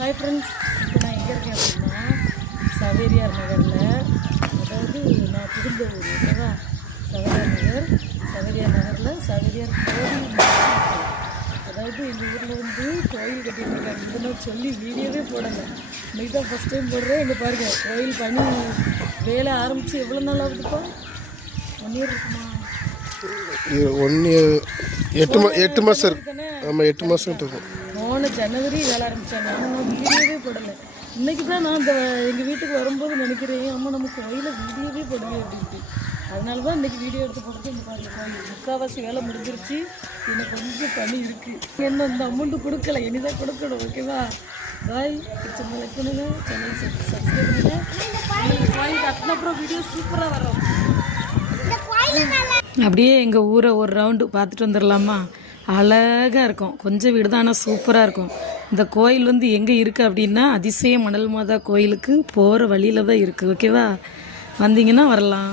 Hi friends, இப்போ நான் எங்கே இருக்கேன் அப்படின்னா சவேரியார் நகரில், அதாவது நான் புகுந்த ஊர் ஓகேவா. சவேரியார் நகரில் சவேரியார் கோவில். அதாவது எங்கள் ஊரில் வந்து கோயில் கட்டிகிட்டு இருக்காங்க. இது நான் சொல்லி வீடியோவே போடலை, இன்னைக்கு தான் ஃபஸ்ட் டைம் போடுறேன். இங்கே பாருங்கள், கோயில் பணி வேலை ஆரம்பித்து எவ்வளோ நாள் ஆகுதுப்பா? 1 இயர் இருக்குமா? 8 மாதம் இருக்கு. ஆமாம், 8 மாதம் இருக்கும். போன ஜனவரி வேலை ஆரம்பித்தாங்க. ஆனால் நான் வீடியோவே போடலை. இன்றைக்கி தான் நான் இந்த எங்கள் வீட்டுக்கு வரும்போது நினைக்கிறேன், அம்மா நம்ம கோயிலை வீடியோவே போடலையே அப்படின்ட்டு. அதனால தான் இன்றைக்கி வீடியோ எடுத்து போடுறது. இந்த பாருங்கள், கோயில் முக்கால்வாசி வேலை முடிஞ்சிருச்சு, இன்னும் கொஞ்சம் பணி இருக்குது. என்ன இந்த அமௌண்ட்டு கொடுக்கல, இனிதான் கொடுக்கணும். ஓகேவா. பாய். பிடிச்சிருந்தா லைக் பண்ணுங்கள், சேனல் சப்ஸ்கிரைப் பண்ணுங்கள். கோயில் கட்டின அப்புறம் வீடியோ சூப்பராக வரும். அப்படியே எங்கள் ஊரை ஒரு ரவுண்டு பார்த்துட்டு வந்துடலாமா? அழகாக இருக்கும். கொஞ்சம் வீடு தான், ஆனால் சூப்பராக இருக்கும். இந்த கோயில் வந்து எங்கே இருக்குது அப்படின்னா அதிசய மணல் மாதா கோயிலுக்கு போகிற வழியில் தான் இருக்குது. ஓகேவா, வந்தீங்கன்னா வரலாம்.